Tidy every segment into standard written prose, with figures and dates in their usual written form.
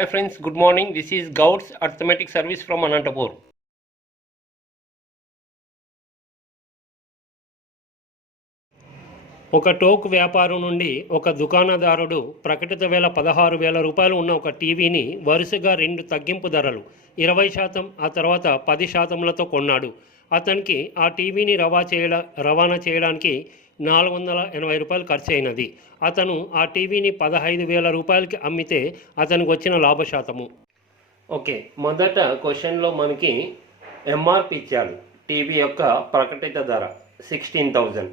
Hi friends, good morning. This is Gouds Arithmetic Service from Anantapur. ఒక took వ్యాపారం నుండి ఒక దుకాణదారుడు ప్రకటిత వేల 16,000 రూపాయలు ఉన్న ఒక టీవీని వరుసగా 2 తగ్గింపు ధరలు 20% ఆ తర్వాత 10%లతో కొన్నాడు. అతనికి ఆ టీవీని రవాణా చేయడానికి 480 రూపాయలు ఖర్చు అయినది. అతను ఆ టీవీని 15,000 రూపాయలకి అమ్మితే అతనికి వచ్చిన లాభశాతము. ఓకే, మొదట క్వశ్చన్లో మనకి ఎంఆర్పి ఇచ్చాడు. టీవీ యొక్క ప్రకటిత ధర 16,000.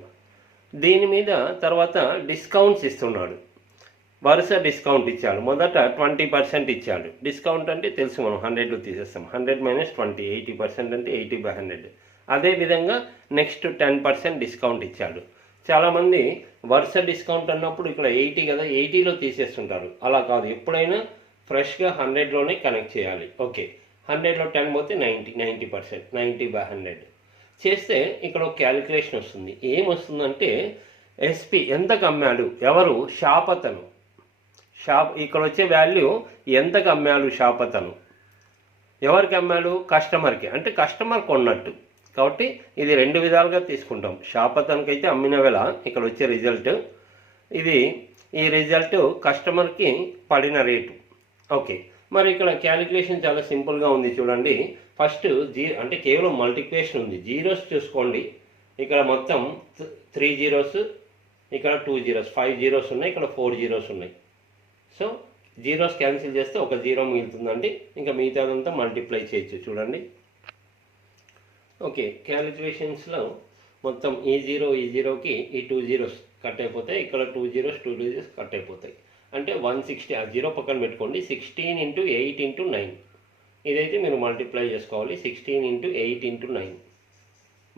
దీని మీద తర్వాత డిస్కౌంట్స్ ఇస్తున్నాడు. వరుస డిస్కౌంట్ ఇచ్చాడు. మొదట 20% ఇచ్చాడు. డిస్కౌంట్ అంటే తెలుసు, మనం 100లో తీసేస్తాం. 100 - 20, 80% అంటే 80/100. అదేవిధంగా నెక్స్ట్ 10% డిస్కౌంట్ ఇచ్చాడు. చాలామంది వరుస డిస్కౌంట్ అన్నప్పుడు ఇక్కడ 80 కదా, 80లో తీసేస్తుంటారు. అలా కాదు, ఎప్పుడైనా ఫ్రెష్గా 100లోనే కనెక్ట్ చేయాలి. ఓకే, 100లో 10 పోతే 90%, 90/100 చేస్తే ఇక్కడ ఒక క్యాలిక్యులేషన్ వస్తుంది. ఏమొస్తుందంటే ఎస్పి ఎంతకు అమ్మాడు, ఎవరు, షాప్ అతను. ఇక్కడ వచ్చే వాల్యూ ఎంతకు అమ్మాడు షాప్ అతను, ఎవరికి అమ్మాడు, కస్టమర్కి, అంటే కస్టమర్ కొన్నట్టు. కాబట్టి ఇది 2 విధాలుగా తీసుకుంటాం. షాప్ అతనికైతే అమ్మిన వేళ ఇక్కడ వచ్చే రిజల్ట్ ఇది, ఈ రిజల్ట్ కస్టమర్కి పడిన రేటు. ఓకే, మరి ఇక్కడ క్యాలిక్యులేషన్ చాలా సింపుల్గా ఉంది చూడండి. ఫస్ట్ అంటే కేవలం మల్టిప్లికేషన్ ఉంది. జీరోస్ చూసుకోండి. ఇక్కడ మొత్తం 3 జీరోస్, ఇక్కడ 2 జీరోస్, 5 జీరోస్ ఉన్నాయి, ఇక్కడ 4 జీరోస్ ఉన్నాయి. సో జీరోస్ క్యాన్సిల్ చేస్తే ఒక జీరో మిగులుతుందండి. ఇంకా మిగతాదంతా మల్టిప్లై చేయొచ్చు చూడండి. ఓకే, క్యాలిక్యులేషన్స్లో మొత్తం ఈ జీరోకి ఈ 2 జీరోస్ కట్ అయిపోతాయి. ఇక్కడ 2 జీరోస్ కట్ అయిపోతాయి. అంటే 160. ఆ జీరో పక్కన పెట్టుకోండి. 16 × 8 × 9 ఇదైతే మీరు మల్టిప్లై చేసుకోవాలి. 16 × 8 × 9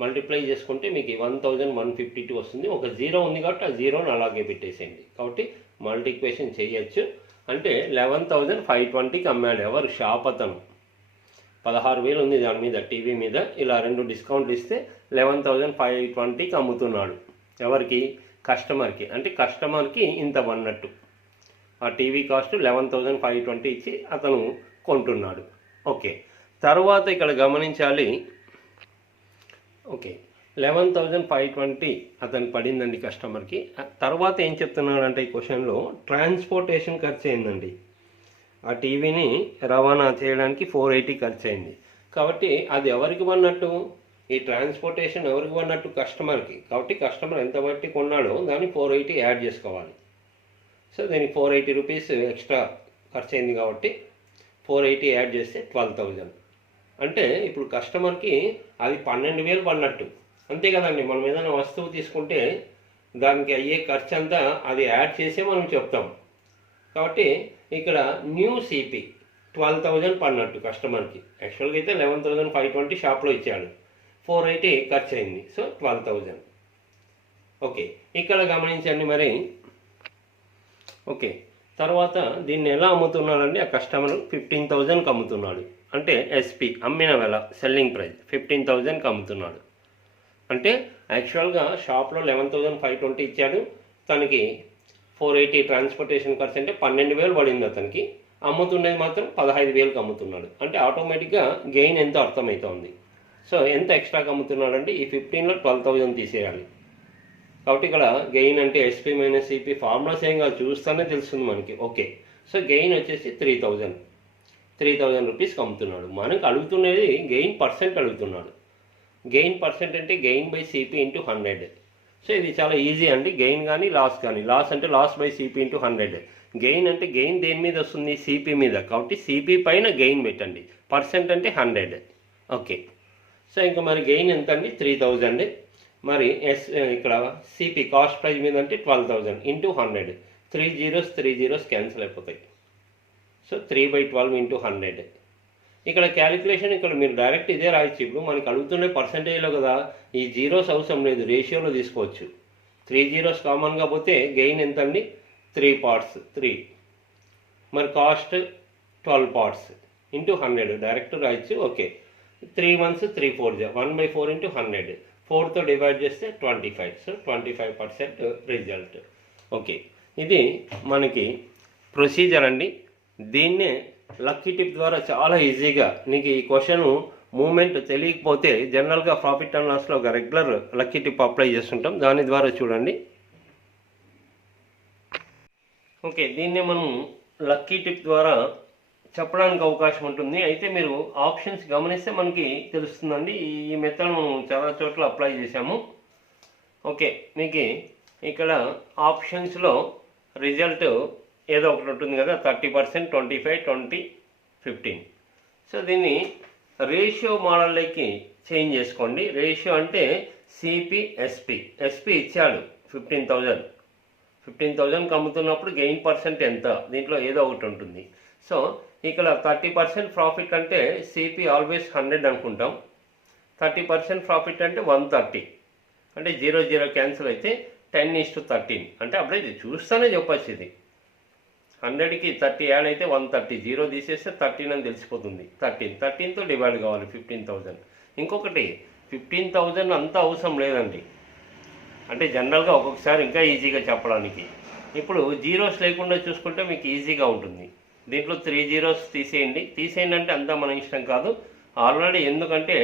మల్టిప్లై చేసుకుంటే మీకు 1152 వస్తుంది. ఒక జీరో ఉంది కాబట్టి ఆ జీరోని అలాగే పెట్టేసేయండి. కాబట్టి మల్టిప్లికేషన్ చేయొచ్చు. అంటే 11,520కి అమ్మాడు. ఎవరు, షాప్ అతను. 16,000 ఉంది దాని మీద, టీవీ మీద. ఇలా 2 డిస్కౌంట్లు ఇస్తే 11,520కి అమ్ముతున్నాడు. ఎవరికి, కస్టమర్కి. అంటే కస్టమర్కి ఇంత పడినట్టు. ఆ టీవీ కాస్ట్ 11,520 ఇచ్చి అతను కొంటున్నాడు. ఓకే, తర్వాత ఇక్కడ గమనించాలి. ఓకే, 11,520 అతను పడిందండి కస్టమర్కి. తర్వాత ఏం చెప్తున్నాడంటే ఈ క్వశ్చన్లో ట్రాన్స్పోర్టేషన్ ఖర్చు అయిందండి. ఆ టీవీని రవాణా చేయడానికి 480 ఖర్చు అయింది. కాబట్టి అది ఎవరికి పడినట్టు, ఈ ట్రాన్స్పోర్టేషన్ ఎవరికి పడినట్టు, కస్టమర్కి. కాబట్టి కస్టమర్ ఎంత బట్టి కొన్నాడో దాన్ని 480 యాడ్ చేసుకోవాలి. సో దీనికి 480 రూపీస్ ఎక్స్ట్రా ఖర్చు అయింది కాబట్టి 480 యాడ్ చేస్తే 12,000. అంటే ఇప్పుడు కస్టమర్కి అది 12,000 పడినట్టు. అంతే కదండి. మనం ఏదైనా వస్తువు తీసుకుంటే దానికి అయ్యే ఖర్చు అంతా అది యాడ్ చేసే మనం చెప్తాం. కాబట్టి ఇక్కడ న్యూ సిపి 12,000 పడినట్టు కస్టమర్కి. యాక్చువల్గా అయితే 11,520 షాప్లో ఇచ్చాడు. 480 ఖర్చు అయింది. సో 12,000. ఓకే, ఇక్కడ గమనించండి మరి. ఓకే, తర్వాత దీన్ని ఎలా అమ్ముతున్నాడండి ఆ కస్టమర్, 15,000కి అమ్ముతున్నాడు. అంటే ఎస్పి అమ్మిన వేళ సెల్లింగ్ ప్రైస్ 15,000కి అమ్ముతున్నాడు. అంటే యాక్చువల్గా షాప్లో 11,520 ఇచ్చాడు, తనకి 480 ట్రాన్స్పోర్టేషన్ ఖర్చు అంటే 12,000 పడింది అతనికి. అమ్ముతున్నది మాత్రం 15,000కి అమ్ముతున్నాడు. అంటే ఆటోమేటిక్గా గెయిన్ ఎంతో అర్థమవుతోంది. సో ఎంత ఎక్స్ట్రాకి అమ్ముతున్నాడంటే ఈ 15లో 12,000 తీసేయాలి. కాబట్టి ఇక్కడ గెయిన్ అంటే ఎస్పీ - సిపి ఫార్ములాస్ ఏం కాదు, చూస్తేనే తెలుస్తుంది మనకి. ఓకే, సో గెయిన్ వచ్చేసి 3,000 రూపీస్కి అమ్ముతున్నాడు. మనకు అడుగుతున్నది గెయిన్ పర్సెంట్ అడుగుతున్నాడు. గెయిన్ పర్సెంట్ అంటే గెయిన్ బై సిపి × 100. సో ఇది చాలా ఈజీ అండి. గెయిన్ కానీ లాస్ కానీ. లాస్ అంటే లాస్ బై సిపి × 100. గెయిన్ అంటే గెయిన్ దేని మీద వస్తుంది, సిపి మీద. కాబట్టి సిపి పైన గెయిన్ పెట్టండి. పర్సెంట్ అంటే 100. ఓకే, సో ఇంకా మరి గెయిన్ ఎంత అండి, 3,000. మరి ఇక్కడ సిపి కాస్ట్ ప్రైస్ మీద అంటే 12,000 × 100. 3 జీరోస్ క్యాన్సిల్ అయిపోతాయి. సో 3/12 × 100. ఇక్కడ క్యాలిక్యులేషన్ ఇక్కడ మీరు డైరెక్ట్ ఇదే రాయొచ్చు. ఇప్పుడు మనకి అడుగుతుండే పర్సంటేజ్లో కదా, ఈ జీరోస్ అవసరం లేదు, రేషియోలో తీసుకోవచ్చు. 3 జీరోస్ కామన్గా పోతే గెయిన్ ఎంత అండి, 3 పార్ట్స్ 3. మరి కాస్ట్ 12 పార్ట్స్ × 100 డైరెక్ట్ రాయొచ్చు. Okay, 3 1s 3 4s 1/4 × 100. 4తో డివైడ్ చేస్తే 25. So 25% result. ఓకే, ఇది మనకి ప్రొసీజర్ అండి. దీన్నే లక్కీ టిప్ ద్వారా చాలా ఈజీగా నీకు ఈ క్వశ్చన్ మూమెంట్ తెలియకపోతే జనరల్గా ప్రాఫిట్ అండ్ లాస్లో ఒక రెగ్యులర్ లక్కీ టిప్ అప్లై చేస్తుంటాం, దాని ద్వారా చూడండి. ఓకే, దీన్ని మనం లక్కీ టిప్ ద్వారా చెప్పడానికి అవకాశం ఉంటుంది. అయితే మీరు ఆప్షన్స్ గమనిస్తే మనకి తెలుస్తుందండి. ఈ మెథడ్ మనం చాలా చోట్ల అప్లై చేసాము. ఓకే, మీకు ఇక్కడ ఆప్షన్స్లో రిజల్ట్ ఏదో ఒకటి ఉంటుంది కదా, 30%, 25, 20, 15. సో దీన్ని రేషియో మోడల్లోకి చేంజ్ చేసుకోండి. రేషియో అంటే సిపి ఎస్పి ఇచ్చాడు 15,000 అమ్ముతున్నప్పుడు గెయిన్ పర్సెంట్ ఎంత, దీంట్లో ఏదో ఒకటి ఉంటుంది. సో ఇక్కడ 30% ప్రాఫిట్ అంటే సిపి ఆల్వేస్ 100 అనుకుంటాం. 30% ప్రాఫిట్ అంటే 130, అంటే 0 క్యాన్సిల్ అయితే 10:13, అంటే అప్పుడే ఇది చూస్తూనే చెప్పచ్చు. ఇది 100కి 30 యాడ్ అయితే 130, 0 తీసేస్తే 13 అని తెలిసిపోతుంది. 13తో డివైడ్ కావాలి 15,000. ఇంకొకటి 15,000 అంత అవసరం లేదండి, అంటే జనరల్గా ఒక్కొక్కసారి ఇంకా ఈజీగా చెప్పడానికి. ఇప్పుడు జీరోస్ లేకుండా చూసుకుంటే మీకు ఈజీగా ఉంటుంది. దీంట్లో 3 zeros తీసేయండి అంటే అంతా మన ఇష్టం కాదు ఆల్రెడీ. ఎందుకంటే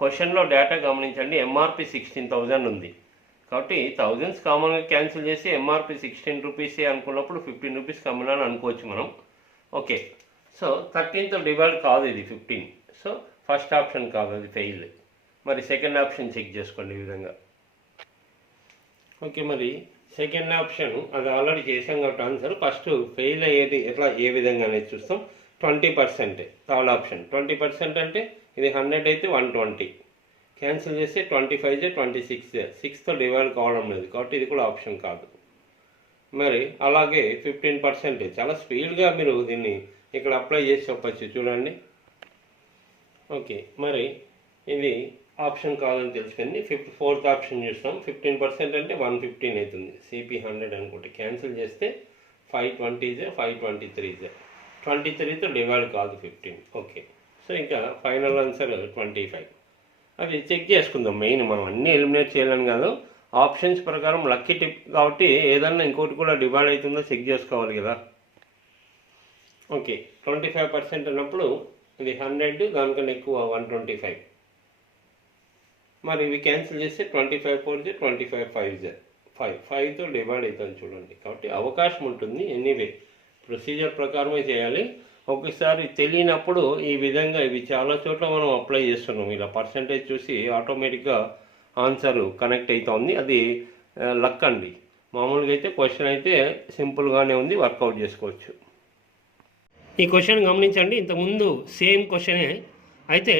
క్వశ్చన్లో డేటా గమనించండి, ఎంఆర్పి 16,000 ఉంది కాబట్టి థౌజండ్స్ కామన్గా క్యాన్సిల్ చేసి ఎంఆర్పి 16 రూపీసే అనుకున్నప్పుడు 15 రూపీస్ కమ్మినాను అనుకోవచ్చు మనం. ఓకే, సో 13తో డివైడ్ కాదు ఇది 15. సో ఫస్ట్ ఆప్షన్ కాదు, అది ఫెయిల్. మరి సెకండ్ ఆప్షన్ చెక్ చేసుకోండి ఈ విధంగా. ఓకే, మరి సెకండ్ ఆప్షన్ అది ఆల్రెడీ చేసాం కాబట్టి ఆన్సర్. ఫస్ట్ ఫెయిల్ అయ్యేది ఎట్లా ఏ విధంగా అనేది చూస్తాం. 20%, థర్డ్ ఆప్షన్. 20% అంటే ఇది 100 అయితే 120, క్యాన్సిల్ చేస్తే 25, 26, 6తో డివైడ్ కావడం లేదు కాబట్టి ఇది కూడా ఆప్షన్ కాదు. మరి అలాగే 15%, చాలా స్పీడ్గా మీరు దీన్ని ఇక్కడ అప్లై చేసి చెప్పచ్చు చూడండి. ఓకే, మరి ఇది ఆప్షన్ కాదని తెలిసిపోయింది. ఫోర్త్ ఆప్షన్ చూస్తాం. 15% అంటే 115 అవుతుంది. సిపి 100 అనుకుంటే క్యాన్సిల్ చేస్తే 520, 523, 23తో డివైడ్ కాదు 15. ఓకే, సో ఇంకా ఫైనల్ ఆన్సర్ 25. అవి చెక్ చేసుకుందాం. మెయిన్ మనం అన్నీ ఎలిమినేట్ చేయాలని కాదు, ఆప్షన్స్ ప్రకారం లక్కీ టిప్ కాబట్టి ఏదన్నా ఇంకోటి కూడా డివైడ్ అవుతుందో చెక్ చేసుకోవాలి కదా. ఓకే, 25% అన్నప్పుడు ఇది 100, దానికన్నా ఎక్కువ 125. మరి ఇవి క్యాన్సిల్ చేస్తే 25 4 25 5 5తో డివైడ్ అవుతుంది చూడండి. కాబట్టి అవకాశం ఉంటుంది. ఎనీవే ప్రొసీజర్ ప్రకారమే చేయాలి. ఒకసారి తెలియనప్పుడు ఈ విధంగా ఇవి చాలా చోట్ల మనం అప్లై చేస్తున్నాం. ఇలా పర్సంటేజ్ చూసి ఆటోమేటిక్గా ఆన్సర్ కనెక్ట్ అవుతుంది. అది లక్ అండి. మామూలుగా అయితే క్వశ్చన్ అయితే సింపుల్గానే ఉంది, వర్కౌట్ చేసుకోవచ్చు. ఈ క్వశ్చన్ గమనించండి, ఇంతకుముందు సేమ్ క్వశ్చనే అయితే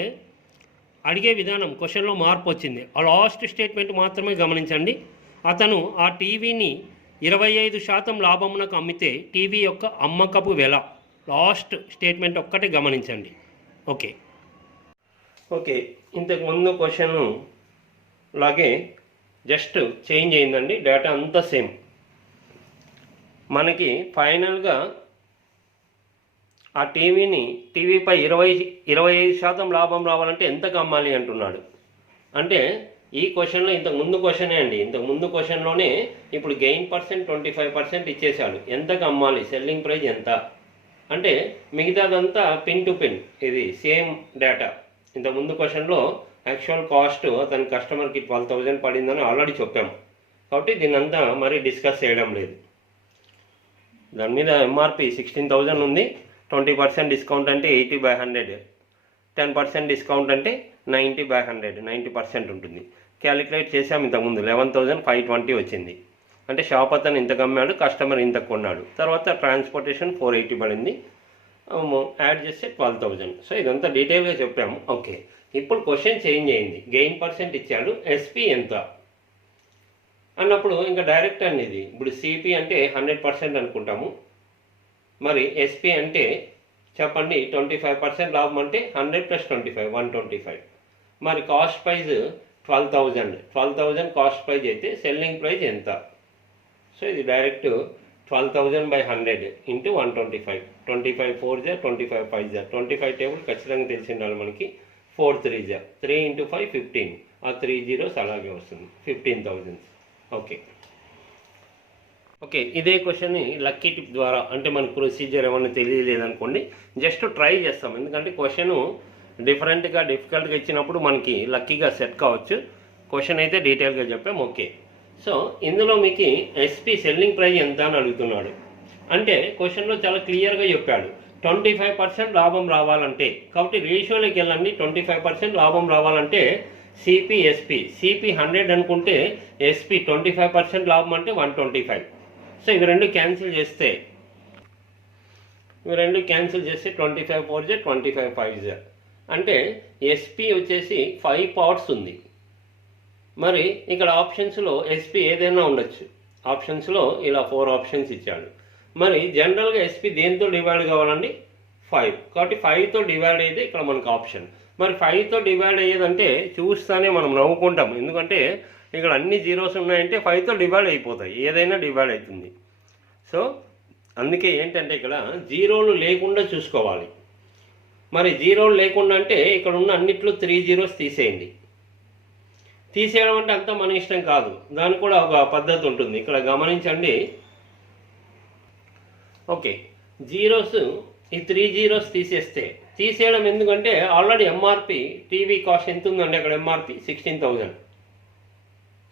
అడిగే విధానం క్వశ్చన్లో మార్పు వచ్చింది. ఆ లాస్ట్ స్టేట్మెంట్ మాత్రమే గమనించండి. అతను ఆ టీవీని 25% లాభమునకు అమ్మితే టీవీ యొక్క అమ్మకపు వెల, లాస్ట్ స్టేట్మెంట్ ఒక్కటే గమనించండి. ఓకే ఓకే ఇంతకుముందు క్వశ్చన్ లాగే జస్ట్ చేంజ్ అయిందండి, డేటా అంతా సేమ్. మనకి ఫైనల్గా ఆ టీవీపై 25% లాభం రావాలంటే ఎంతకు అమ్మాలి అంటున్నాడు. అంటే ఈ క్వశ్చన్లో ఇంతకుముందు క్వశ్చనే అండి, ఇంతకుముందు క్వశ్చన్లోనే ఇప్పుడు గెయిన్ పర్సెంట్ 25% ఇచ్చేసాడు. ఎంతకు అమ్మాలి, సెల్లింగ్ ప్రైస్ ఎంత అంటే మిగతాదంతా పిన్ టు పిన్, ఇది సేమ్ డేటా. ఇంతకుముందు క్వశ్చన్లో యాక్చువల్ కాస్ట్ అతని కస్టమర్కి 12,000 పడిందని ఆల్రెడీ చెప్పాము కాబట్టి దీని అంతా మరీ డిస్కస్ చేయడం లేదు. దాని మీద ఎంఆర్పి 16,000 ఉంది. 20% డిస్కౌంట్ అంటే 80/100, 10% డిస్కౌంట్ అంటే 90/100, 90% ఉంటుంది. క్యాలిక్యులేట్ చేసాము ఇంతకుముందు 11,520 వచ్చింది. అంటే షాప్ అతను ఇంతకు అమ్మాడు, కస్టమర్ ఇంతకు కొన్నాడు. తర్వాత ట్రాన్స్పోర్టేషన్ 480 పడింది, యాడ్ చేస్తే 12,000. సో ఇదంతా డీటెయిల్గా చెప్పాము. ఓకే, ఇప్పుడు క్వశ్చన్ చేంజ్ అయింది. గెయిన్ పర్సెంట్ ఇచ్చాడు, ఎస్పీ ఎంత అన్నప్పుడు ఇంకా డైరెక్ట్ అండి ఇది. ఇప్పుడు సిపి అంటే 100% అనుకుంటాము, మరి ఎస్పీ అంటే చెప్పండి 25% లాభం అంటే 100 + 25 125. మరి కాస్ట్ ప్రైజ్ 12,000 కాస్ట్ ప్రైజ్ అయితే సెల్లింగ్ ప్రైజ్ ఎంత. సో ఇది డైరెక్ట్ 12,000/100 × 125. 25 4 25 5 25 టేబుల్ ఖచ్చితంగా తెలిసి ఉండాలి మనకి. 4 3 3 × 5 15, ఆ 3 zeros అలాగే వస్తుంది 15,000. ఓకే, ఓకే, ఇదే క్వశ్చన్ని లక్కీ టిప్ ద్వారా అంటే మనకు ప్రొసీజర్ ఏమన్నా తెలియలేదనుకోండి, జస్ట్ ట్రై చేస్తాం. ఎందుకంటే క్వశ్చన్ డిఫరెంట్గా డిఫికల్ట్గా ఇచ్చినప్పుడు మనకి లక్కీగా సెట్ కావచ్చు. క్వశ్చన్ అయితే డీటెయిల్గా చెప్పాం. ఓకే, సో ఇందులో మీకు ఎస్పీ సెల్లింగ్ ప్రైస్ ఎంత అని అడుగుతున్నాడు. అంటే క్వశ్చన్లో చాలా క్లియర్గా చెప్పాడు 25% లాభం రావాలంటే, కాబట్టి రేషియోలోకి వెళ్ళండి. 25% లాభం రావాలంటే సిపి ఎస్పీ, సిపి 100 అనుకుంటే ఎస్పీ 25% లాభం అంటే 125. సో ఇవి రెండు క్యాన్సిల్ చేస్తే 25 4 25 5 అంటే ఎస్పీ వచ్చేసి 5 పార్ట్స్ ఉంది. మరి ఇక్కడ ఆప్షన్స్లో ఎస్పీ ఏదైనా ఉండొచ్చు. ఆప్షన్స్లో ఇలా 4 ఆప్షన్స్ ఇచ్చాడు. మరి జనరల్గా ఎస్పీ దేంతో డివైడ్ కావాలండి? 5. కాబట్టి 5తో డివైడ్ అయితే ఇక్కడ మనకు ఆప్షన్. మరి 5తో డివైడ్ అయ్యేదంటే చూస్తానే మనం నవ్వుకుంటాం. ఎందుకంటే ఇక్కడ అన్ని జీరోస్ ఉన్నాయంటే 5తో డివైడ్ అయిపోతాయి, ఏదైనా డివైడ్ అవుతుంది. సో అందుకే ఏంటంటే ఇక్కడ జీరోలు లేకుండా చూసుకోవాలి. మరి జీరోలు లేకుండా అంటే ఇక్కడ ఉన్న అన్నిట్లో 3 జీరోస్ తీసేయండి. తీసేయడం అంటే అంతా మన ఇష్టం కాదు, దానికి కూడా ఒక పద్ధతి ఉంటుంది. ఇక్కడ గమనించండి. ఓకే, జీరోస్ ఈ 3 జీరోస్ తీసేయడం ఎందుకంటే ఆల్రెడీ ఎంఆర్పి టీవీ కాస్ట్ ఎంత ఉందండి? అక్కడ ఎంఆర్పి 16,000.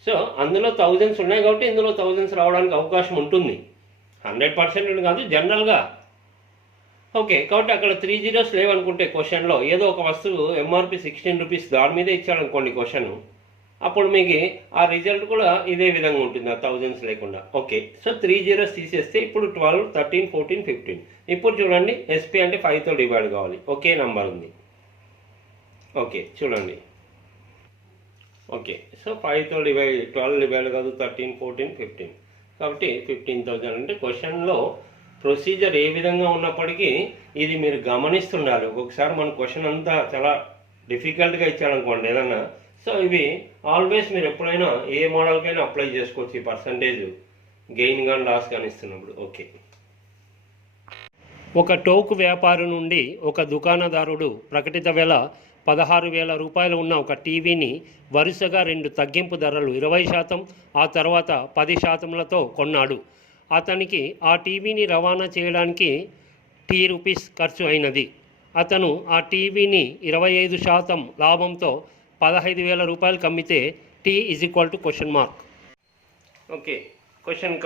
సో అందులో థౌజండ్స్ ఉన్నాయి కాబట్టి ఇందులో థౌజండ్స్ రావడానికి అవకాశం ఉంటుంది. 100% కాదు, జనరల్గా. ఓకే, కాబట్టి అక్కడ 3 జీరోస్ లేవనుకుంటే క్వశ్చన్లో ఏదో ఒక వస్తువు ఎంఆర్పి 16 రూపీస్ దాని మీదే ఇచ్చాడనుకోండి క్వశ్చన్, అప్పుడు మీకు ఆ రిజల్ట్ కూడా ఇదే విధంగా ఉంటుంది, ఆ థౌజండ్స్ లేకుండా. ఓకే, సో 3 జీరోస్ తీసేస్తే ఇప్పుడు 12, 13, 14, 15. ఇప్పుడు చూడండి, ఎస్పీ అంటే 5తో డివైడ్ కావాలి, ఒకే నెంబర్ ఉంది. ఓకే చూడండి. ఓకే, సో 5తో డివైడ్ 12 డివైడ్ కాదు, 13, 14, 15. కాబట్టి 15,000 అంటే క్వశ్చన్లో ప్రొసీజర్ ఏ విధంగా ఉన్నప్పటికీ ఇది మీరు గమనిస్తుండాలి. ఒక్కొక్కసారి మన క్వశ్చన్ అంతా చాలా డిఫికల్ట్గా ఇచ్చాడనుకోండి ఏదన్నా, సో ఇవి ఆల్వేస్ మీరు ఎప్పుడైనా ఏ మోడల్కైనా అప్లై చేసుకోవచ్చు ఈ పర్సంటేజ్ గెయిన్ కానీ లాస్ కానీ ఇస్తున్నప్పుడు. ఓకే, ఒక టోకు వ్యాపారి నుండి ఒక దుకాణదారుడు ప్రకటిత వెల 16,000 రూపాయలు ఉన్న ఒక టీవీని వరుసగా 2 తగ్గింపు ధరలు 20% ఆ తర్వాత 10%లతో కొన్నాడు. అతనికి ఆ టీవీని రవాణా చేయడానికి రూపీస్ ఖర్చు అయినది. అతను ఆ టీవీని 25% లాభంతో 15,000 రూపాయలకు అమ్మితే T question mark. Okay, question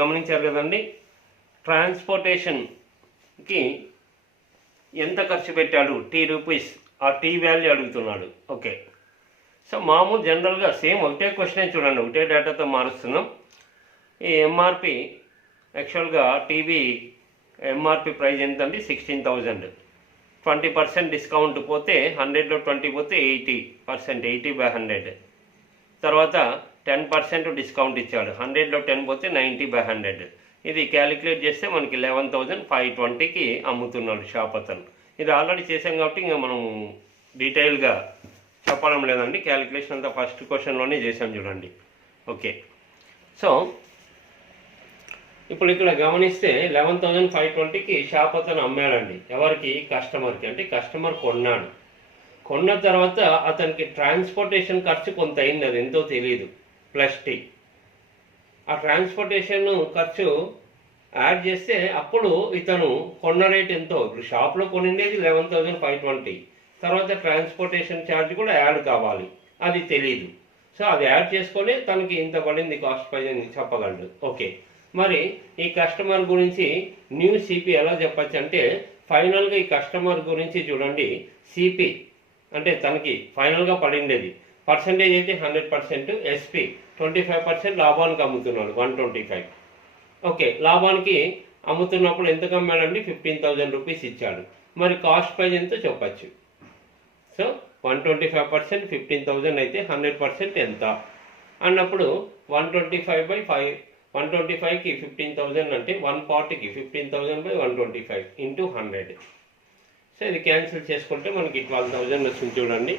గమనించారు కదండి. ట్రాన్స్పోర్టేషన్కి ఎంత ఖర్చు పెట్టాడు? రూపీస్. ఆ టీ వాల్యూ అడుగుతున్నాడు. ఓకే, సో మామూలు జనరల్గా సేమ్ ఒకటే క్వశ్చనే చూడండి, ఒకటే డేటాతో మారుస్తున్నాం. ఈ ఎంఆర్పి యాక్చువల్గా టీవీ ఎంఆర్పి ప్రైస్ ఎంత అండి? 16,000. 20% డిస్కౌంట్ పోతే 100లో 20 పోతే 80%, 80/100. తర్వాత 10% డిస్కౌంట్ ఇచ్చాడు, 100లో 10 పోతే 90/100. ఇది క్యాలిక్యులేట్ చేస్తే మనకి 11,520కి అమ్ముతున్నాడు షాప్ అతను. ఇది ఆల్రెడీ చేసాం కాబట్టి ఇంకా మనం డీటెయిల్గా చెప్పడం లేదండి. క్యాలిక్యులేషన్ అంతా ఫస్ట్ క్వశ్చన్లోనే చేసాం చూడండి. ఓకే, సో ఇప్పుడు ఇక్కడ గమనిస్తే 11,520కి షాప్ అతను అమ్మాడండి. ఎవరికి? కస్టమర్కి. అంటే కస్టమర్ కొన్నాడు. కొన్న తర్వాత అతనికి ట్రాన్స్పోర్టేషన్ ఖర్చు కొంత అయింది, అది ఎంతో తెలియదు, +T. ఆ ట్రాన్స్పోర్టేషన్ ఖర్చు యాడ్ చేస్తే అప్పుడు ఇతను కొన్న రేట్ ఎంతో, ఇప్పుడు షాప్లో కొనిండేది 11,520, తర్వాత ట్రాన్స్పోర్టేషన్ ఛార్జ్ కూడా యాడ్ కావాలి, అది తెలియదు. సో అది యాడ్ చేసుకొని తనకి ఇంత పడింది కాస్ట్ ప్రైస్ అని చెప్పగలడు. ఓకే, మరి ఈ కస్టమర్ గురించి న్యూ సిపి ఎలా చెప్పచ్చు అంటే, ఫైనల్గా ఈ కస్టమర్ గురించి చూడండి, సిపి అంటే తనకి ఫైనల్గా పడిండేది పర్సంటేజ్ అయితే 100%, ఎస్పి 25% లాభానికి అమ్ముతున్నాడు 125. ఓకే, లాభానికి అమ్ముతున్నప్పుడు ఎంతకు అమ్మాడండి? 15,000 రూపీస్ ఇచ్చాడు. మరి కాస్ట్ ప్రైస్ ఎంతో చెప్పచ్చు. సో 125% 15,000 అయితే 100% ఎంత అన్నప్పుడు 125/5, 125కి 15,000 అంటే 1 పార్ట్కి 15,000/125 × 100. సో ఇది క్యాన్సిల్ చేసుకుంటే మనకి 12,000 వస్తుంది చూడండి.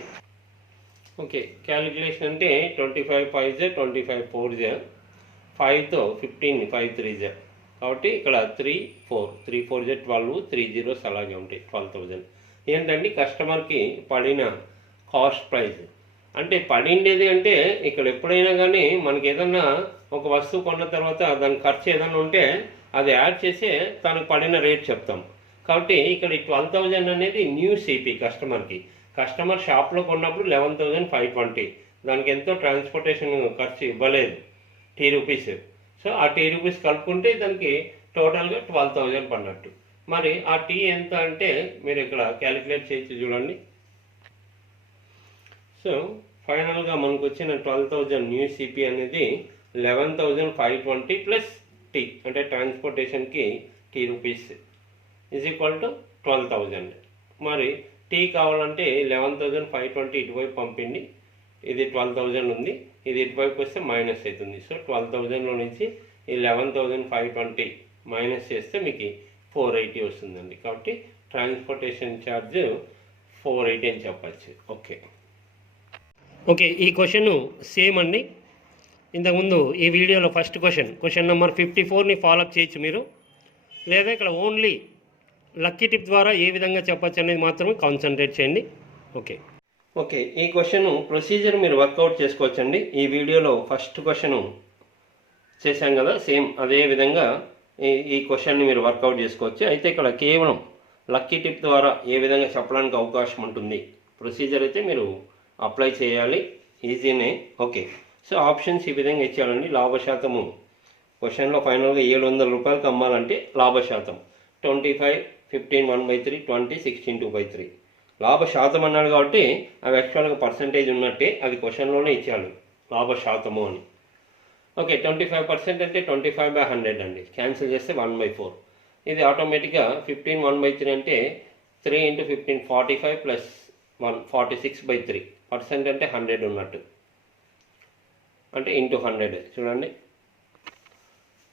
ఓకే, క్యాలిక్యులేషన్ అంటే 25 5 25 4 5తో 15 5 3 కాబట్టి ఇక్కడ 3 4 12, 3 zeros అలాగే ఉంటాయి. 12,000 ఏంటండి కస్టమర్కి పడిన కాస్ట్ ప్రైస్. అంటే పడిండేది అంటే ఇక్కడ ఎప్పుడైనా కానీ మనకి ఏదన్నా ఒక వస్తువు కొన్న తర్వాత దాని ఖర్చు ఏదైనా ఉంటే అది యాడ్ చేసి తనకు పడిన రేట్ చెప్తాం. కాబట్టి ఇక్కడ 12,000 అనేది న్యూ సిపి కస్టమర్కి. కస్టమర్ షాప్లో కొన్నప్పుడు 11,520, దానికి ఎంతో ట్రాన్స్పోర్టేషన్ ఖర్చు ఇవ్వలేదు, Rs. సో ఆ Rs కలుపుకుంటే దానికి టోటల్గా 12,000 పడినట్టు. మరి ఆ టీ ఎంత అంటే మీరు ఇక్కడ క్యాలిక్యులేట్ చేసి చూడండి. సో ఫైనల్గా మనకు వచ్చిన 12,000 న్యూ సిపి అనేది 11,520 ప్లస్ టీ అంటే ట్రాన్స్పోర్టేషన్కి Rs ఈజ్ ఈక్వల్ టు 12,000. మరి టీ కావాలంటే 11,520 ఇటువైపు పంపిండి, ఇది 12,000 ఉంది, ఇది ఇటువైపు వస్తే మైనస్ అవుతుంది. సో 12,000లో నుంచి ఈ 11,520 మైనస్ చేస్తే మీకు 480 వస్తుందండి. కాబట్టి ట్రాన్స్పోర్టేషన్ ఛార్జ్ 480 అని చెప్పచ్చు. ఓకే, ఈ క్వశ్చన్ సేమ్ అండి. ఇంతకుముందు ఈ వీడియోలో ఫస్ట్ క్వశ్చన్ నెంబర్ 54ని ఫాలోఅప్ చేయొచ్చు మీరు, లేదా ఇక్కడ ఓన్లీ లక్కీ టిప్ ద్వారా ఏ విధంగా చెప్పచ్చు అనేది మాత్రమే కాన్సన్ట్రేట్ చేయండి. ఓకే, ఈ క్వశ్చన్ ప్రొసీజర్ మీరు వర్కౌట్ చేసుకోవచ్చండి. ఈ వీడియోలో ఫస్ట్ క్వశ్చన్ చేశాం కదా, సేమ్ అదే విధంగా ఈ క్వశ్చన్ని మీరు వర్కౌట్ చేసుకోవచ్చు. అయితే ఇక్కడ కేవలం లక్కీ టిప్ ద్వారా ఏ విధంగా చెప్పడానికి అవకాశం ఉంటుంది. ప్రొసీజర్ అయితే మీరు అప్లై చేయాలి, ఈజీనే. సో ఆప్షన్స్ ఈ విధంగా ఇచ్చాడండి. లాభశాతము క్వశ్చన్లో ఫైనల్గా 700 రూపాయలకు అమ్మాలంటే లాభశాతం 25, 15, 1/3, 20, 16, 2/3. లాభశాతం అన్నాడు కాబట్టి అవి యాక్చువల్గా పర్సంటేజ్ ఉన్నట్టే, అది క్వశ్చన్లోనే ఇచ్చాడు లాభశాతము అని. 25% అంటే 25/100 అండి, క్యాన్సిల్ చేస్తే 1/4. ఇది ఆటోమేటిక్గా 15, 1/3 అంటే 3 × 15 45 ప్లస్ 1 46/3. పర్సెంట్ అంటే 100 ఉన్నట్టు, అంటే ఇంటూ 100 చూడండి.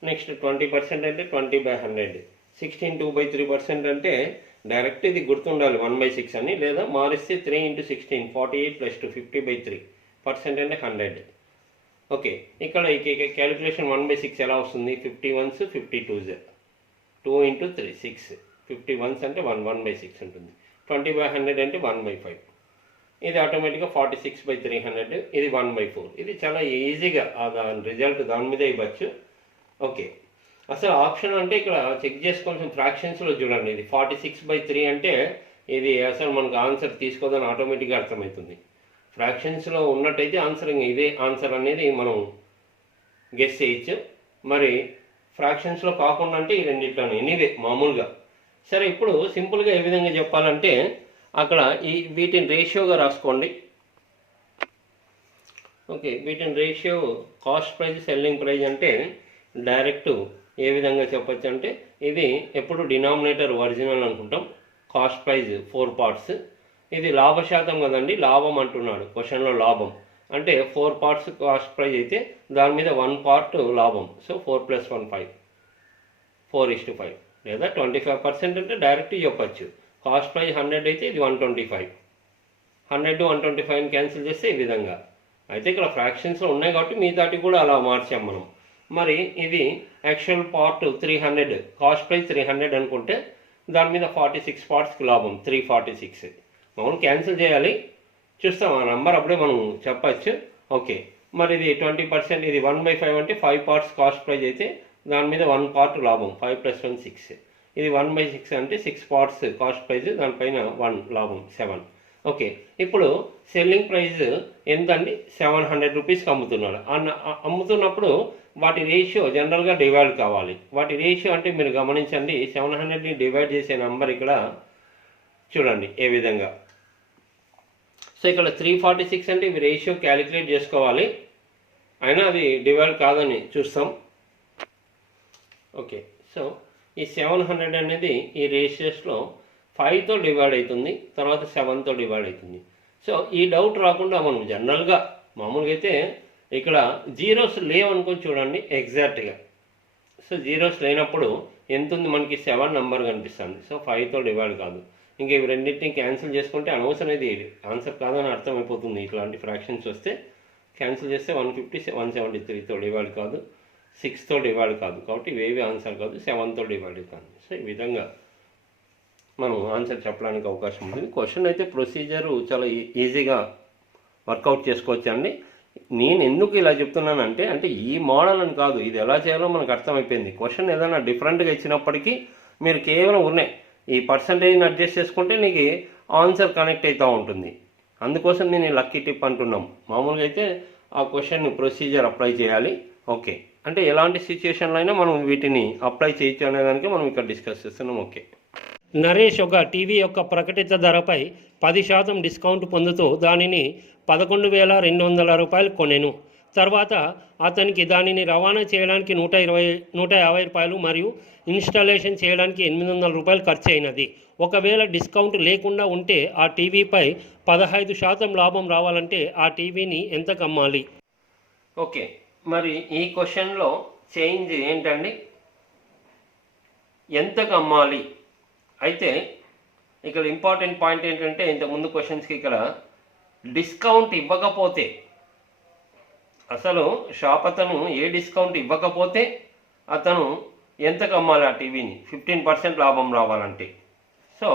నెక్స్ట్ 20% అంటే 20/100. 16 2/3% అంటే డైరెక్ట్ ఇది గుర్తుండాలి 1/6 అని, లేదా మారిస్తే 3 × 16 48 ప్లస్ 2 50/3. పర్సెంట్ అంటే 100. ఇక్కడ ఈ క్యాలిక్యులేషన్ 1/6 ఎలా వస్తుంది? 51s 52s 2 × 3 6. 51s అంటే 1/6 ఉంటుంది. 20/100 అంటే 1/5. ఇది ఆటోమేటిక్గా 46/300, ఇది 1/4. ఇది చాలా ఈజీగా దాని రిజల్ట్ దాని మీదే ఇవ్వచ్చు. అసలు ఆప్షన్ అంటే ఇక్కడ చెక్ చేసుకోవాల్సిన ఫ్రాక్షన్స్లో చూడండి. ఇది 46/3 అంటే ఇది అసలు మనకు ఆన్సర్ తీసుకోదని ఆటోమేటిక్గా అర్థమవుతుంది. ఫ్రాక్షన్స్లో ఉన్నట్టయితే ఆన్సర్ ఇదే ఆన్సర్ అనేది మనం గెస్ చేయొచ్చు. మరి ఫ్రాక్షన్స్లో కాకుండా అంటే ఈ రెండిట్లోనే ఎనీవే మామూలుగా. సరే, ఇప్పుడు సింపుల్గా ఏ విధంగా చెప్పాలంటే అక్కడ వీటిని రేషియోగా రాసుకోండి. వీటిని ratio cost praise selling praise అంటే డైరెక్ట్ ఏ విధంగా చెప్పచ్చు అంటే ఇది ఎప్పుడు డినామినేటర్ ఒరిజినల్ అనుకుంటాం. Cost praise 4 parts. ఇది లాభశాతం కదండి, లాభం అంటున్నాడు క్వశ్చన్లో. లాభం అంటే 4 పార్ట్స్ కాస్ట్ ప్రైజ్ అయితే దాని మీద 1 పార్ట్ లాభం. సో 4 + 1 5, 4:5. లేదా 25% అంటే డైరెక్ట్ చెప్పచ్చు. కాస్ట్ ప్రైజ్ 100 అయితే ఇది 125. 100 125 క్యాన్సిల్ చేస్తే ఈ విధంగా. అయితే ఇక్కడ ఫ్రాక్షన్స్లో ఉన్నాయి కాబట్టి మిగతాటి కూడా అలా మార్చాం మనం. మరి ఇది యాక్చువల్ పార్ట్ 300, కాస్ట్ ప్రైస్ 300 అనుకుంటే దాని మీద 46 పార్ట్స్కి లాభం 346. మనం క్యాన్సిల్ చేయాలి, చూస్తాం ఆ నెంబర్ అప్పుడే మనం చెప్పచ్చు. మరి ఇది 20%, ఇది 1/5 అంటే 5 పార్ట్స్ కాస్ట్ ప్రైజ్ అయితే దాని మీద 1 పార్ట్ లాభం 5 + 1 6. ఇది 1/6 అంటే 6 పార్ట్స్ కాస్ట్ ప్రైజ్, దానిపైన 1 లాభం 7. ఇప్పుడు సెల్లింగ్ ప్రైస్ ఎంత అండి? 700 రూపీస్కి అమ్ముతున్నాడు. అమ్ముతున్నప్పుడు వాటి రేషియో జనరల్గా డివైడ్ కావాలి. వాటి రేషియో అంటే మీరు గమనించండి, 700ని డివైడ్ చేసే నెంబర్ ఇక్కడ చూడండి ఏ విధంగా. సో ఇక్కడ 346 అంటే ఇవి రేషియో క్యాలిక్యులేట్ చేసుకోవాలి, అయినా అది డివైడ్ కాదని చూస్తాం. సో ఈ 700 అనేది ఈ రేషియోస్లో 5తో డివైడ్ అవుతుంది, తర్వాత 7తో డివైడ్ అవుతుంది. సో ఈ డౌట్ రాకుండా మనం జనరల్గా మామూలుగా అయితే ఇక్కడ జీరోస్ లేవనుకొని చూడండి ఎగ్జాక్ట్గా. సో జీరోస్ లేనప్పుడు ఎంత ఉంది మనకి? 7 నెంబర్ కనిపిస్తుంది. సో 5తో డివైడ్ కాదు. ఇంకా ఇవి రెండింటిని క్యాన్సిల్ చేసుకుంటే అనవసరం, ఇది ఆన్సర్ కాదని అర్థమైపోతుంది. ఇట్లాంటి ఫ్రాక్షన్స్ వస్తే క్యాన్సిల్ చేస్తే 150 173తో డివైడ్ కాదు, 6తో డివైడ్ కాదు. కాబట్టి ఇవేవి ఆన్సర్ కాదు, 7తో డివైడ్ కాదు. సో ఈ విధంగా మనం ఆన్సర్ చెప్పడానికి అవకాశం ఉంటుంది. క్వశ్చన్ అయితే ప్రొసీజరు చాలా ఈజీగా వర్కౌట్ చేసుకోవచ్చు అండి. నేను ఎందుకు ఇలా చెప్తున్నానంటే అంటే ఈ మోడల్ అని కాదు, ఇది ఎలా చేయాలో మనకు అర్థమైపోయింది. క్వశ్చన్ ఏదైనా డిఫరెంట్గా ఇచ్చినప్పటికీ మీరు కేవలం ఉన్నాయి ఈ పర్సంటేజ్ని అడ్జస్ట్ చేసుకుంటే నీకు ఆన్సర్ కనెక్ట్ అవుతూ ఉంటుంది. అందుకోసం నేను ఈ లక్కీ టిప్ అంటున్నాం. మామూలుగా అయితే ఆ క్వశ్చన్ ప్రొసీజర్ అప్లై చేయాలి. ఓకే, అంటే ఎలాంటి సిచ్యుయేషన్లో అయినా మనం వీటిని అప్లై చేయొచ్చు అనేదానికి మనం ఇక్కడ డిస్కస్ చేస్తున్నాం. ఓకే, నరేష్ ఒక టీవీ యొక్క ప్రకటిత ధరపై 10% డిస్కౌంట్ పొందుతూ దానిని 11,200 రూపాయలు కొనెను. తర్వాత అతనికి దానిని రవాణా చేయడానికి 150 రూపాయలు మరియు ఇన్స్టాలేషన్ చేయడానికి 800 రూపాయలు ఖర్చు అయినది. ఒకవేళ డిస్కౌంట్ లేకుండా ఉంటే ఆ టీవీపై 15% లాభం రావాలంటే ఆ టీవీని ఎంతకు అమ్మాలి? ఓకే, మరి ఈ క్వశ్చన్లో చేంజ్ ఏంటండి? ఎంతకు అమ్మాలి. అయితే ఇక్కడ ఇంపార్టెంట్ పాయింట్ ఏంటంటే ఇంతకుముందు క్వశ్చన్స్కి ఇక్కడ డిస్కౌంట్ ఇవ్వకపోతే, అసలు షాప్ అతను ఏ డిస్కౌంట్ ఇవ్వకపోతే అతను ఎంతకు అమ్మాలి ఆ టీవీని 15% లాభం రావాలంటే. సో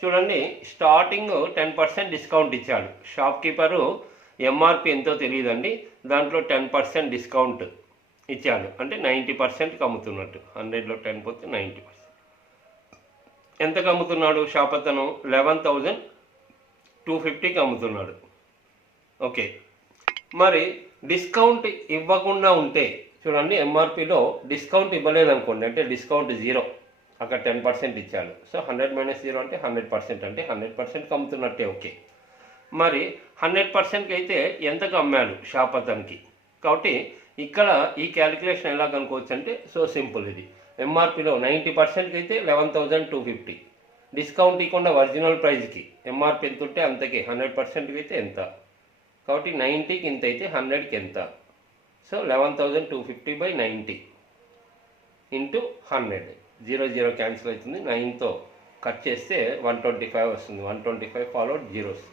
చూడండి, స్టార్టింగ్ 10% డిస్కౌంట్ ఇచ్చాడు షాప్ కీపరు. ఎంఆర్పి ఎంతో తెలియదండి, దాంట్లో 10% డిస్కౌంట్ ఇచ్చాడు అంటే 90%కి అమ్ముతున్నట్టు. 100లో 10 పోతే 90%. ఎంతకు అమ్ముతున్నాడు షాప్ అతను? 11,250కి అమ్ముతున్నాడు. ఓకే, మరి డిస్కౌంట్ ఇవ్వకుండా ఉంటే చూడండి, ఎంఆర్పిలో డిస్కౌంట్ ఇవ్వలేదనుకోండి, అంటే డిస్కౌంట్ 0, అక్కడ 10% ఇచ్చాడు. సో 100 - 0 అంటే 100%, అంటే 100%కి అమ్ముతున్నట్టే. ఓకే, మరి 100%కి అయితే ఎంతకు అమ్మాడు షాప్ అతనికి? కాబట్టి ఇక్కడ ఈ క్యాలిక్యులేషన్ ఎలా కనుక్కోవచ్చు అంటే సో సింపుల్. ఇది ఎంఆర్పిలో 90%కి అయితే 11,250, డిస్కౌంట్ ఇవ్వకుండా ఒరిజినల్ ప్రైస్కి ఎంఆర్పి ఎంత ఉంటే అంతకే. 100%కి అయితే ఎంత, కాబట్టి 90కి ఇంత అయితే 100కి ఎంత. సో 11,250/90 ఇంటూ 100, 0 క్యాన్సిల్ అవుతుంది. 9తో కట్ చేస్తే 125 వస్తుంది. 125 ఫాలోడ్ జీరోస్,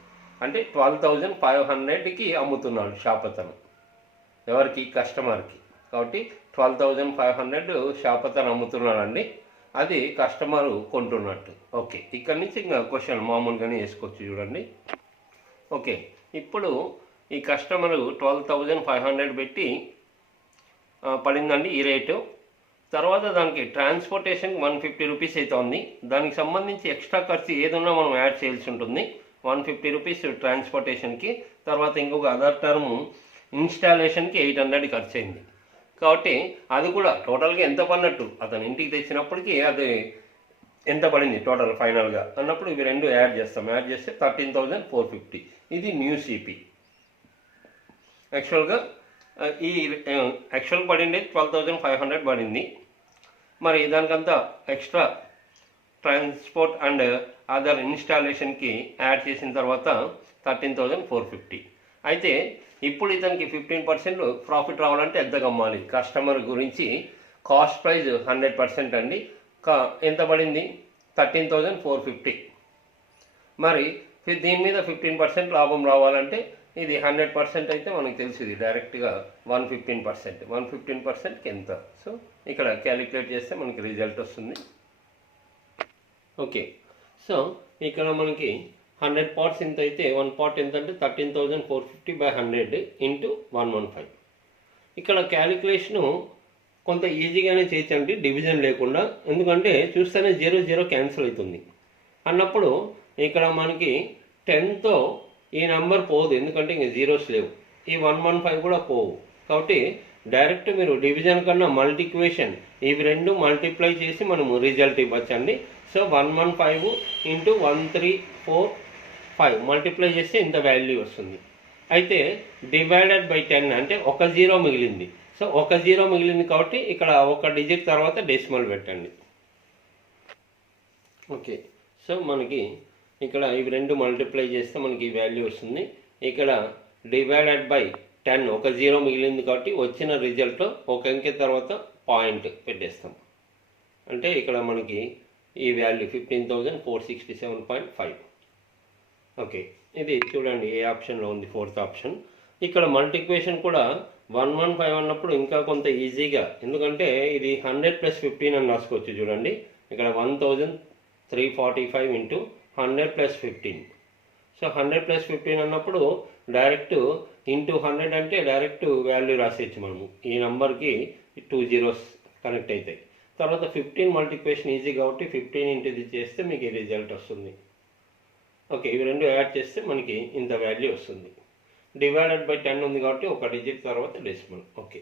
అంటే 12,500కి అమ్ముతున్నాడు షాప్ అతను. ఎవరికి? కస్టమర్కి. కాబట్టి 12,500 షాప్ అతను అమ్ముతున్నాడండి, అది కస్టమరు కొంటున్నట్టు. ఓకే, ఇక్కడ నుంచి ఇంకా క్వశ్చన్ మామూలుగానే వేసుకోవచ్చు. చూడండి, ఓకే, ఇప్పుడు ఈ కస్టమరు 12,500 పెట్టి పడిందండి ఈ రేటు. తర్వాత దానికి ట్రాన్స్పోర్టేషన్కి 150 రూపీస్ అవుతుంది. దానికి సంబంధించి ఎక్స్ట్రా ఖర్చు ఏదన్నా మనం యాడ్ చేయాల్సి ఉంటుంది. 150 రూపీస్ ట్రాన్స్పోర్టేషన్కి, తర్వాత ఇంకొక అదర్ టర్మ్ ఇన్స్టాలేషన్కి 800 ఖర్చు అయింది. కాబట్టి అది కూడా టోటల్గా ఎంత పడినట్టు అతను ఇంటికి తెచ్చినప్పటికీ అది ఎంత పడింది టోటల్ ఫైనల్గా అన్నప్పుడు ఇవి రెండు యాడ్ చేస్తాం. యాడ్ చేస్తే 13,450. ఇది న్యూ సిపి. యాక్చువల్గా ఈ యాక్చువల్ పడింది 12,500 పడింది. మరి దానికంతా ఎక్స్ట్రా ట్రాన్స్పోర్ట్ అండ్ అదర్ ఇన్స్టాలేషన్కి యాడ్ చేసిన తర్వాత 13,450. అయితే ఇప్పుడు ఇతనికి 15% ప్రాఫిట్ రావాలంటే ఎంత కమ్మాలి? కస్టమర్ గురించి కాస్ట్ ప్రైస్ 100% అండి. ఎంత పడింది? 13,450. మరి దీని మీద 15% లాభం రావాలంటే ఇది 100% అయితే మనకు తెలిసింది డైరెక్ట్గా 115%. 115%కి ఎంత? సో ఇక్కడ క్యాలిక్యులేట్ చేస్తే మనకి రిజల్ట్ వస్తుంది. ఓకే, సో ఇక్కడ మనకి 100 పార్ట్స్ ఎంత అయితే 1 పార్ట్ ఎంత అంటే 13,450/100 ఇంటూ 115. ఇక్కడ క్యాలిక్యులేషను కొంత ఈజీగానే చేయొచ్చండి, డివిజన్ లేకుండా. ఎందుకంటే చూస్తేనే 0 క్యాన్సిల్ అవుతుంది అన్నప్పుడు ఇక్కడ మనకి 10తో ఈ నెంబర్ పోదు, ఎందుకంటే ఇంక జీరోస్ లేవు. ఈ 115 కూడా పోవు. కాబట్టి డైరెక్ట్ మీరు డివిజన్ కన్నా మల్టిప్లికేషన్ ఇవి రెండు మల్టిప్లై చేసి మనము రిజల్ట్ ఇవ్వచ్చండి. సో 115 ఇంటూ 1345 మల్టిప్లై చేస్తే ఇంత వాల్యూ వస్తుంది. అయితే డివైడెడ్ బై 10 అంటే ఒక 0 మిగిలింది. సో ఒక 0 మిగిలింది కాబట్టి ఇక్కడ ఒక డిజిట్ తర్వాత డెసిమల్ పెట్టండి. ఓకే, సో మనకి ఇక్కడ ఇవి రెండు మల్టిప్లై చేస్తే మనకి ఈ వాల్యూ వస్తుంది. ఇక్కడ డివైడెడ్ బై 10 ఒక 0 మిగిలింది కాబట్టి వచ్చిన రిజల్ట్ ఒక అంకె తర్వాత పాయింట్ పెట్టేస్తాం. అంటే ఇక్కడ మనకి ఈ వాల్యూ 15,467.5. ఓకే, ఇది చూడండి ఏ ఆప్షన్లో ఉంది, 4th ఆప్షన్. ఇక్కడ మల్టిప్లికేషన్ కూడా 115 అన్నప్పుడు ఇంకా కొంత ఈజీగా, ఎందుకంటే ఇది 100 + 15 అని రాసుకోవచ్చు. చూడండి ఇక్కడ 1,345 ఇంటూ 100 + 15. సో 100 + 15 అన్నప్పుడు డైరెక్ట్ ఇంటూ 100 అంటే డైరెక్ట్ వాల్యూ రాసేయచ్చు మనము. ఈ నెంబర్కి 2 జీరోస్ కనెక్ట్ అవుతాయి. తర్వాత 15 మల్టిప్లికేషన్ ఈజీ కాబట్టి 15 ఇంటూ ఇది చేస్తే మీకు ఈ రిజల్ట్ వస్తుంది. ఓకే, ఇవి రెండు యాడ్ చేస్తే మనకి ఇంత వాల్యూ వస్తుంది. డివైడెడ్ బై 10 ఉంది కాబట్టి ఒక డిజిట్ తర్వాత డెసిమల్. ఓకే.